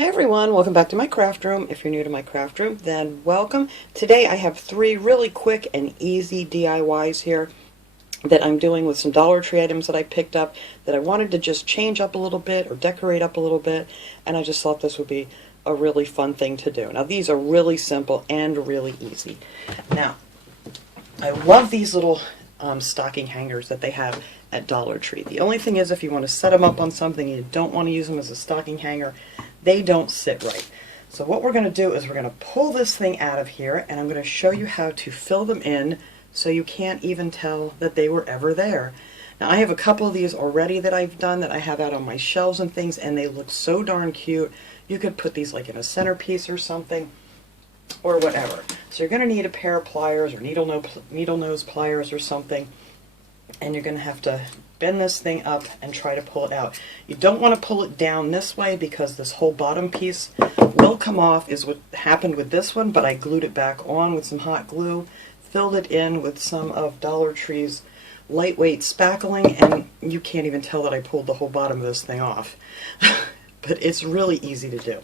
Hi everyone, welcome back to my craft room. If you're new to my craft room, then welcome. Today I have 3 really quick and easy DIYs here that I'm doing with some Dollar Tree items that I picked up that I wanted to just change up a little bit or decorate up a little bit, and I just thought this would be a really fun thing to do. Now these are really simple and really easy. Now, I love these little stocking hangers that they have at Dollar Tree. The only thing is if you want to set them up on something and you don't want to use them as a stocking hanger, they don't sit right. So what we're going to do is we're going to pull this thing out of here, and I'm going to show you how to fill them in so you can't even tell that they were ever there. Now I have a couple of these already that I've done that I have out on my shelves and things, and they look so darn cute. You could put these like in a centerpiece or something, or whatever. So you're going to need a pair of pliers or needle nose pliers or something, and you're going to have to bend this thing up and try to pull it out. You don't want to pull it down this way because this whole bottom piece will come off, is what happened with this one, but I glued it back on with some hot glue, filled it in with some of Dollar Tree's lightweight spackling, and you can't even tell that I pulled the whole bottom of this thing off. But it's really easy to do.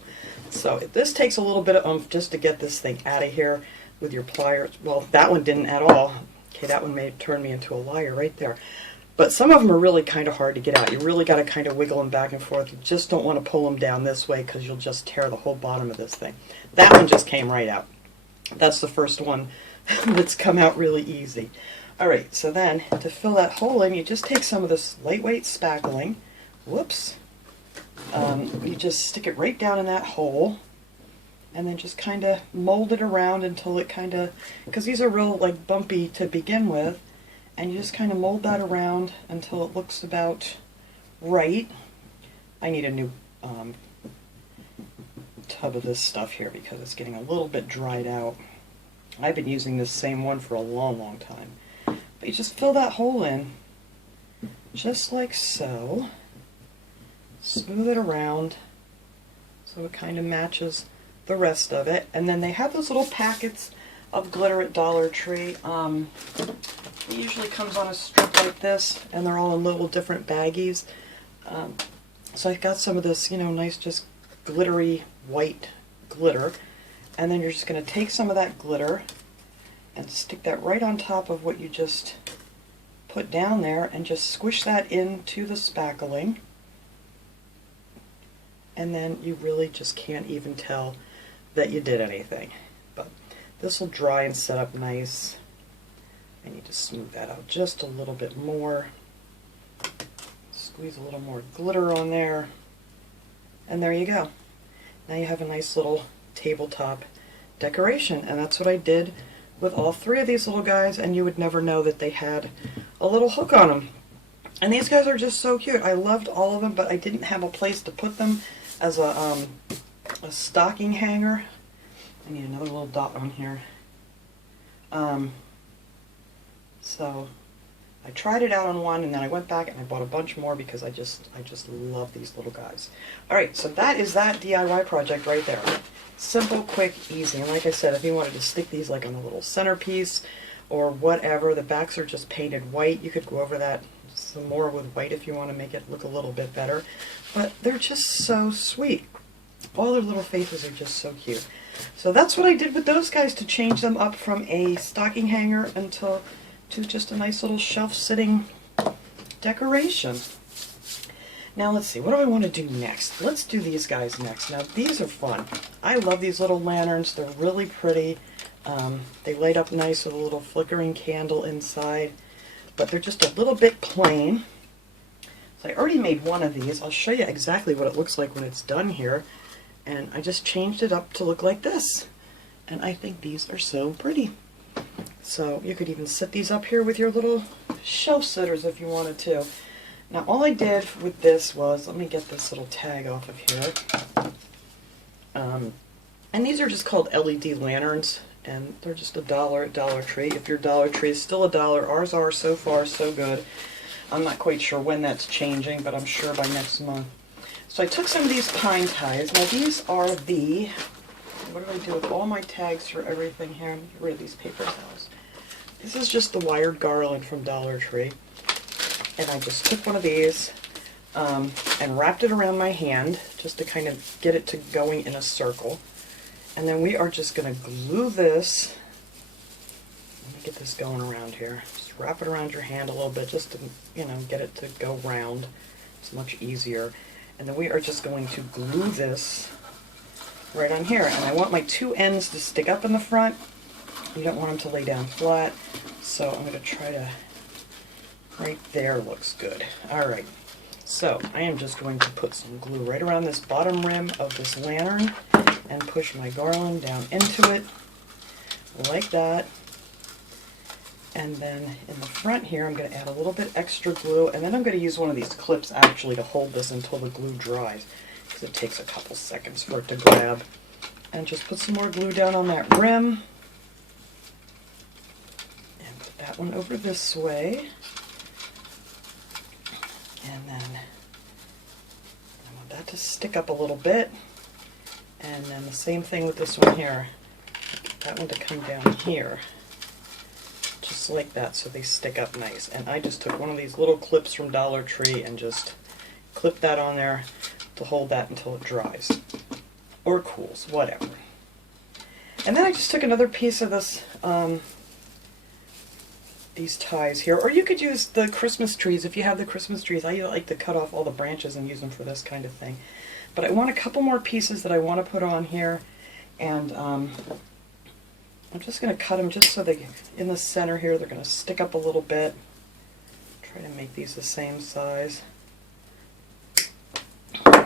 So this takes a little bit of oomph just to get this thing out of here with your pliers. Well, that one didn't at all. Okay, that one may turn me into a liar right there. But some of them are really kind of hard to get out. You really got to kind of wiggle them back and forth. You just don't want to pull them down this way because you'll just tear the whole bottom of this thing. That one just came right out. That's the first one that's come out really easy. Alright, so then to fill that hole in, you just take some of this lightweight spackling. Whoops. You just stick it right down in that hole, and then just kind of mold it around until it kind of, because these are real like bumpy to begin with, and you just kind of mold that around until it looks about right. I need a new tub of this stuff here because it's getting a little bit dried out. I've been using this same one for a long time. But you just fill that hole in, just like so. Smooth it around so it kind of matches the rest of it. And then they have those little packets of glitter at Dollar Tree. It usually comes on a strip like this, and they're all in little different baggies. So I've got some of this, nice just glittery white glitter. And then you're just going to take some of that glitter and stick that right on top of what you just put down there and just squish that into the spackling. And then you really just can't even tell that you did anything. But this will dry and set up nice. I need to smooth that out just a little bit more. Squeeze a little more glitter on there. And there you go. Now you have a nice little tabletop decoration. And that's what I did with all 3 of these little guys, and you would never know that they had a little hook on them. And these guys are just so cute. I loved all of them, but I didn't have a place to put them as a stocking hanger. I need another little dot on here. So I tried it out on one, and then I went back and I bought a bunch more because I just love these little guys. Alright, so that is that DIY project right there. Simple, quick, easy. And like I said, if you wanted to stick these like on a little centerpiece or whatever, the backs are just painted white. You could go over that some more with white if you want to make it look a little bit better. But they're just so sweet. All their little faces are just so cute. So that's what I did with those guys to change them up from a stocking hanger to just a nice little shelf-sitting decoration. Now let's see, what do I want to do next? Let's do these guys next. Now these are fun. I love these little lanterns. They're really pretty. They light up nice with a little flickering candle inside, but they're just a little bit plain. So I already made one of these. I'll show you exactly what it looks like when it's done here. And I just changed it up to look like this. And I think these are so pretty. So you could even set these up here with your little shelf sitters if you wanted to. Now all I did with this was, let me get this little tag off of here. And these are just called LED lanterns, and they're just $1 at Dollar Tree. If your Dollar Tree is still $1, ours are so far so good. I'm not quite sure when that's changing, but I'm sure by next month. So I took some of these pine ties. Now these are the, what do I do with all my tags for everything here? I'm going to get rid of these paper towels. This is just the wired garland from Dollar Tree. And I just took one of these and wrapped it around my hand just to kind of get it to going in a circle. And then we are just going to glue this. Let me get this going around here. Just wrap it around your hand a little bit just to, get it to go round. It's much easier. And then we are just going to glue this right on here. And I want my two ends to stick up in the front. You don't want them to lay down flat. So I'm going to try to, right there looks good. Alright, so I am just going to put some glue right around this bottom rim of this lantern and push my garland down into it like that. And then in the front here I'm going to add a little bit extra glue, and then I'm going to use one of these clips actually to hold this until the glue dries, because it takes a couple seconds for it to grab. And just put some more glue down on that rim. And put that one over this way. And then I want that to stick up a little bit. And then the same thing with this one here. Get that one to come down here. Just like that, so they stick up nice. And I just took one of these little clips from Dollar Tree and just clipped that on there to hold that until it dries. Or cools, whatever. And then I just took another piece of this, these ties here. Or you could use the Christmas trees if you have the Christmas trees. I like to cut off all the branches and use them for this kind of thing. But I want a couple more pieces that I want to put on here. And I'm just going to cut them just so they, in the center here, they're going to stick up a little bit. Try to make these the same size.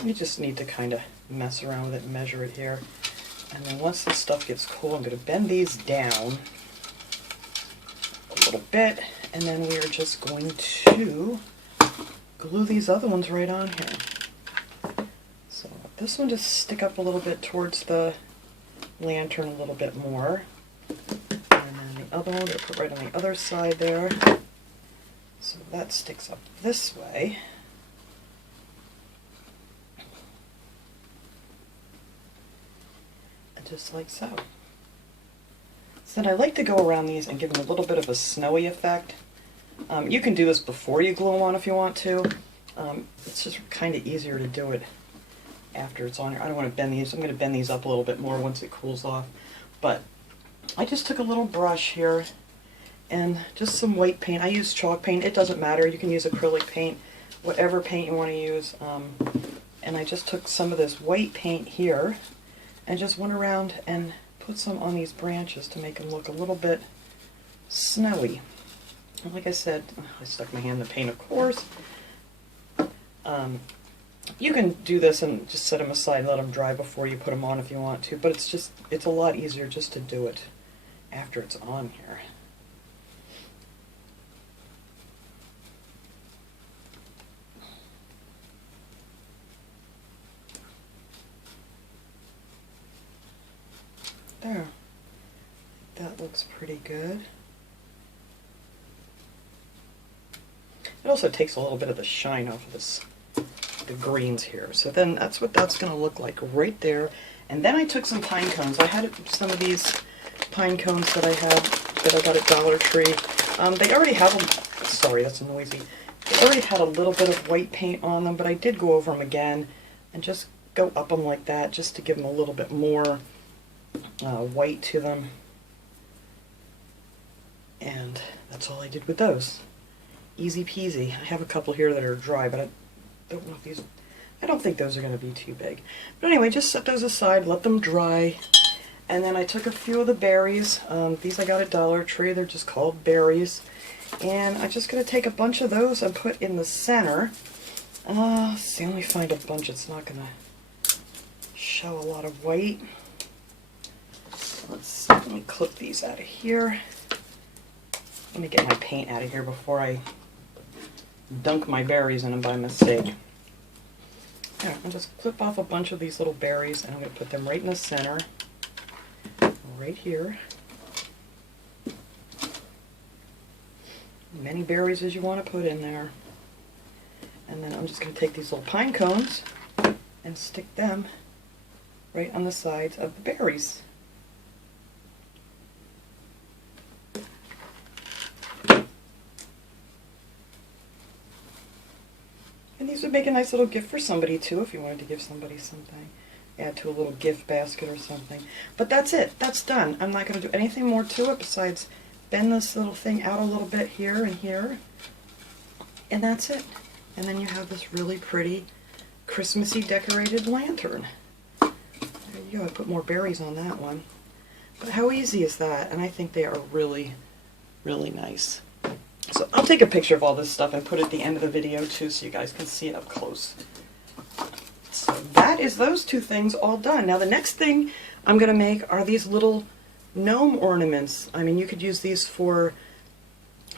You just need to kind of mess around with it and measure it here. And then once this stuff gets cool, I'm going to bend these down a little bit, and then we are just going to glue these other ones right on here. So this one just stick up a little bit towards the lantern a little bit more. And then the other one, I'm going to put right on the other side there. So that sticks up this way. And just like so. So then I like to go around these and give them a little bit of a snowy effect. You can do this before you glue them on if you want to. It's just kind of easier to do it after it's on here. I don't want to bend these. I'm going to bend these up a little bit more once it cools off. But I just took a little brush here and just some white paint. I use chalk paint. It doesn't matter. You can use acrylic paint, whatever paint you want to use. And I just took some of this white paint here and just went around and put some on these branches to make them look a little bit snowy. And like I said, I stuck my hand in the paint, of course. You can do this and just set them aside and let them dry before you put them on if you want to, but it's a lot easier just to do it after it's on here. There. That looks pretty good. It also takes a little bit of the shine off of this, the greens here. So then that's what that's going to look like right there. And then I took some pine cones. I had some of these pine cones that I got at Dollar Tree. They already have them. Sorry, that's noisy. They already had a little bit of white paint on them, but I did go over them again and just go up them like that just to give them a little bit more white to them. And that's all I did with those. Easy peasy. I have a couple here that are dry, but I don't know if these, I don't think those are going to be too big. But anyway, just set those aside, let them dry. And then I took a few of the berries. These I got at Dollar Tree. They're just called berries. And I'm just going to take a bunch of those and put in the center. See, let me find a bunch that's not going to show a lot of white. Let's see, let me clip these out of here. Let me get my paint out of here before I dunk my berries in them by mistake. Yeah, I'll just clip off a bunch of these little berries and I'm going to put them right in the center, right here. Many berries as you want to put in there. And then I'm just going to take these little pine cones and stick them right on the sides of the berries. This would make a nice little gift for somebody too if you wanted to give somebody something. Add to a little gift basket or something. But that's it. That's done. I'm not going to do anything more to it besides bend this little thing out a little bit here and here. And that's it. And then you have this really pretty Christmassy decorated lantern. There you go. I put more berries on that one. But how easy is that? And I think they are really, really nice. So I'll take a picture of all this stuff and put it at the end of the video too so you guys can see it up close. So that is those two things all done. Now the next thing I'm going to make are these little gnome ornaments. I mean, you could use these for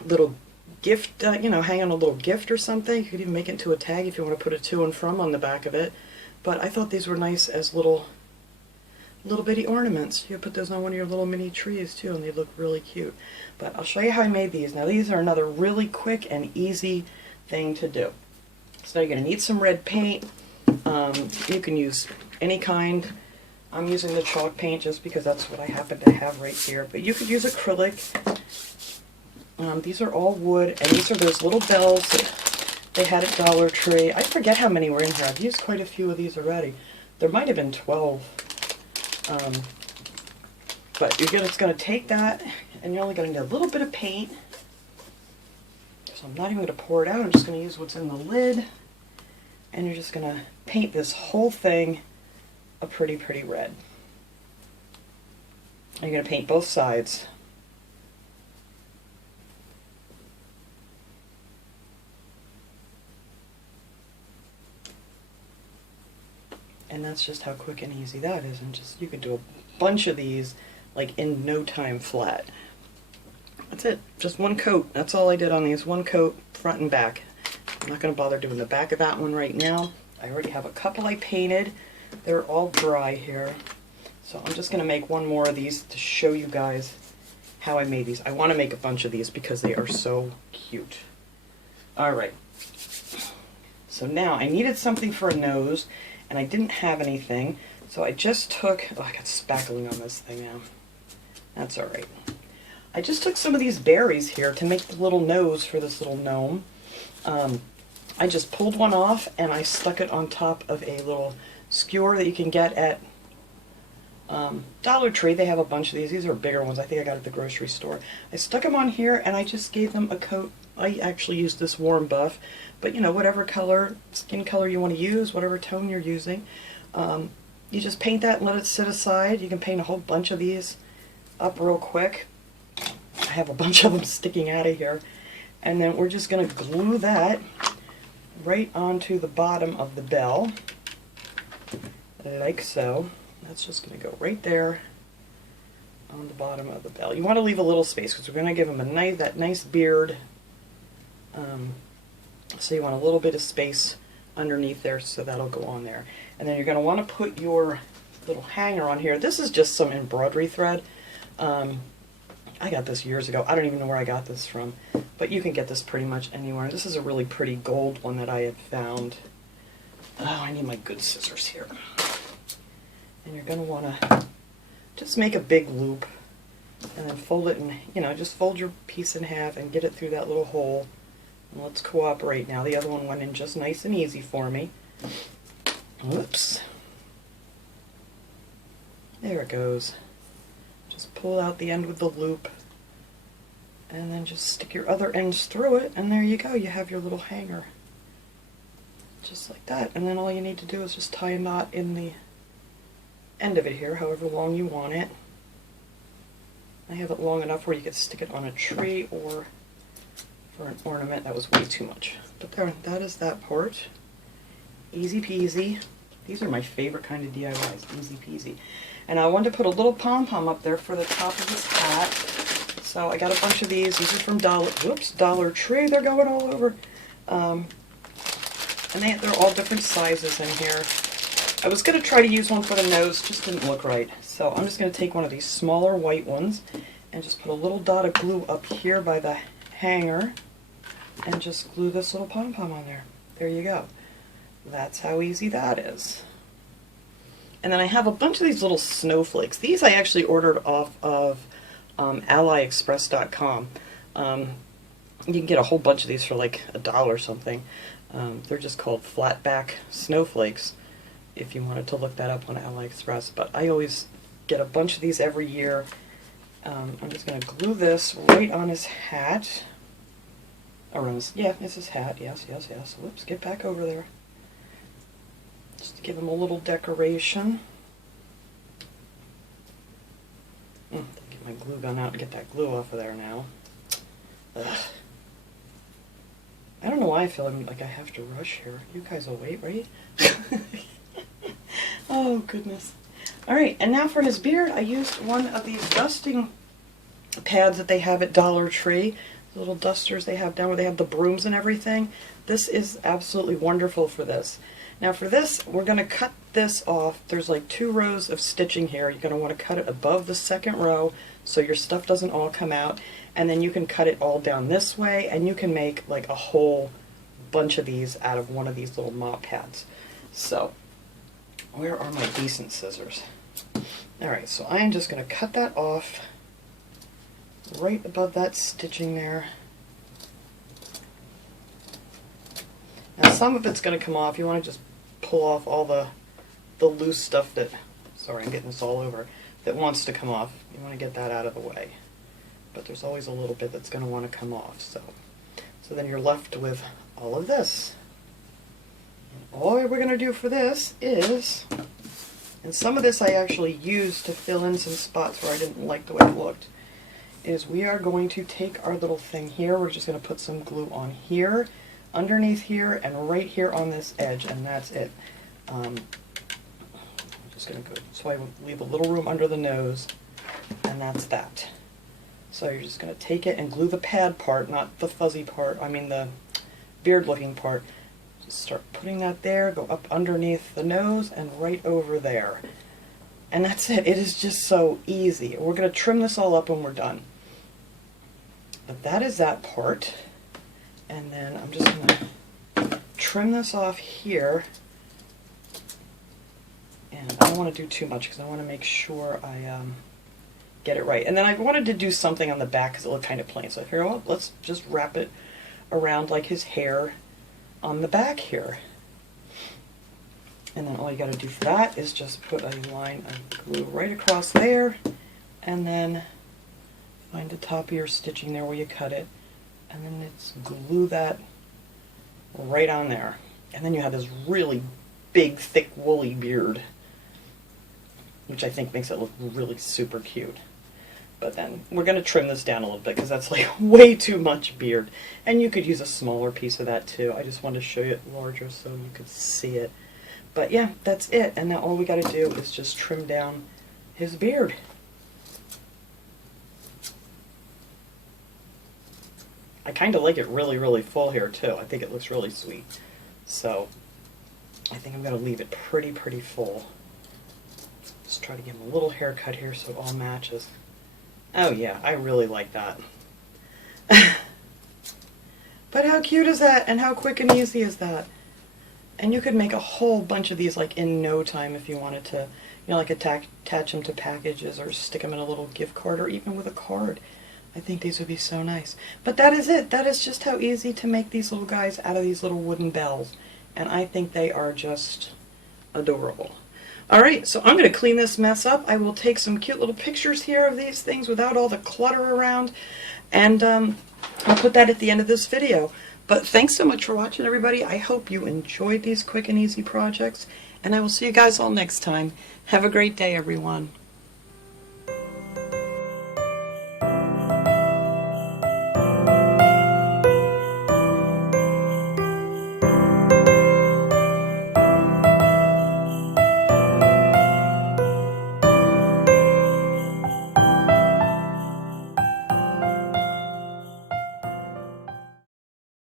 little gift, you know, hang on a little gift or something. You could even make it into a tag if you want to put a to and from on the back of it. But I thought these were nice as little bitty ornaments. You could put those on one of your little mini trees too, and they look really cute. But I'll show you how I made these. Now these are another really quick and easy thing to do. So you're going to need some red paint. You can use any kind. I'm using the chalk paint just because that's what I happen to have right here. But you could use acrylic. These are all wood, and these are those little bells that they had at Dollar Tree. I forget how many were in here. I've used quite a few of these already. There might have been 12. But you're just going to take that, and you're only going to need a little bit of paint. So I'm not even going to pour it out. I'm just going to use what's in the lid. And you're just going to paint this whole thing a pretty, pretty red. And you're going to paint both sides. And that's just how quick and easy that is. And just, you could do a bunch of these like in no time flat. That's it. Just one coat. That's all I did on these. One coat, front and back. I'm not going to bother doing the back of that one right now. I already have a couple I painted. They're all dry here. So I'm just going to make one more of these to show you guys how I made these. I want to make a bunch of these because they are so cute. Alright. So now I needed something for a nose, and I didn't have anything. So I just took, oh, I got spackling on this thing now. That's alright. I just took some of these berries here to make the little nose for this little gnome. I just pulled one off and I stuck it on top of a little skewer that you can get at Dollar Tree. They have a bunch of these. These are bigger ones. I think I got at the grocery store. I stuck them on here and I just gave them a coat. I actually used this warm buff, but you know, whatever color, skin color you want to use, whatever tone you're using, you just paint that and let it sit aside. You can paint a whole bunch of these up real quick. I have a bunch of them sticking out of here. And then we're just going to glue that right onto the bottom of the bell, like so. That's just going to go right there on the bottom of the bell. You want to leave a little space because we're going to give him a that nice beard. So you want a little bit of space underneath there, so that'll go on there. And then you're going to want to put your little hanger on here. This is just some embroidery thread. I got this years ago. I don't even know where I got this from, but you can get this pretty much anywhere. This is a really pretty gold one that I have found. Oh, I need my good scissors here. And you're going to want to just make a big loop and then fold it in, you know, just fold your piece in half and get it through that little hole. And let's cooperate now. The other one went in just nice and easy for me. Whoops. There it goes. Just pull out the end with the loop and then just stick your other ends through it, and there you go. You have your little hanger. Just like that. And then all you need to do is just tie a knot in the end of it here, however long you want it. I have it long enough where you could stick it on a tree or for an ornament. That was way too much. But there, that is that part. Easy peasy. These are my favorite kind of DIYs. Easy peasy. And I wanted to put a little pom-pom up there for the top of his hat. So I got a bunch of these. These are from Dollar Tree. They're going all over. And they're all different sizes in here. I was going to try to use one for the nose, just didn't look right. So I'm just going to take one of these smaller white ones and just put a little dot of glue up here by the hanger and just glue this little pom-pom on there. There you go. That's how easy that is. And then I have a bunch of these little snowflakes. These I actually ordered off of AliExpress.com. You can get a whole bunch of these for like $1 or something. They're just called flatback snowflakes, if you wanted to look that up on AliExpress. But I always get a bunch of these every year. I'm just going to glue this right on his hat. Or on his, yeah, it's his hat. Yes, yes, yes. Whoops, get back over there. Just to give him a little decoration. Get my glue gun out and get that glue off of there now. Ugh. I don't know why I feel like I have to rush here. You guys will wait, right? Oh, goodness. Alright, and now for his beard, I used one of these dusting pads that they have at Dollar Tree. The little dusters they have down where they have the brooms and everything. This is absolutely wonderful for this. Now for this, we're going to cut this off. There's like 2 rows of stitching here. You're going to want to cut it above the second row so your stuff doesn't all come out. And then you can cut it all down this way, and you can make like a whole bunch of these out of one of these little mop pads. So, where are my decent scissors? Alright, so I am just going to cut that off right above that stitching there. Now some of it's going to come off. You want to just pull off all the loose stuff that, sorry I'm getting this all over, that wants to come off. You want to get that out of the way. But there's always a little bit that's going to want to come off. So then you're left with all of this. And all we're going to do for this is, and some of this I actually used to fill in some spots where I didn't like the way it looked, is we are going to take our little thing here, we're just going to put some glue on here, underneath here, and right here on this edge, and that's it. I'm just going to go, so I leave a little room under the nose, and that's that. So you're just going to take it and glue the pad part, not the fuzzy part, I mean the beard looking part. Just start putting that there, go up underneath the nose and right over there. And that's it. It is just so easy. We're going to trim this all up when we're done. But that is that part. And then I'm just going to trim this off here. And I don't want to do too much because I want to make sure I get it right. And then I wanted to do something on the back because it looked kind of plain. So I figured, well, let's just wrap it around like his hair on the back here. And then all you got to do for that is just put a line of glue right across there, and then find the top of your stitching there where you cut it, and then it's glue that right on there. And then you have this really big, thick, woolly beard, which I think makes it look really super cute. But then we're going to trim this down a little bit because that's like way too much beard. And you could use a smaller piece of that too. I just wanted to show you it larger so you could see it. But yeah, that's it. And now all we got to do is just trim down his beard. I kind of like it really, really full here too. I think it looks really sweet. So I think I'm going to leave it pretty full. Just try to give him a little haircut here so it all matches. Oh yeah, I really like that. But how cute is that? And how quick and easy is that? And you could make a whole bunch of these like in no time if you wanted to, you know, like attach them to packages or stick them in a little gift card or even with a card. I think these would be so nice. But that is it. That is just how easy to make these little guys out of these little wooden bells. And I think they are just adorable. Alright, so I'm going to clean this mess up. I will take some cute little pictures here of these things without all the clutter around. And I'll put that at the end of this video. But thanks so much for watching, everybody. I hope you enjoyed these quick and easy projects. And I will see you guys all next time. Have a great day, everyone.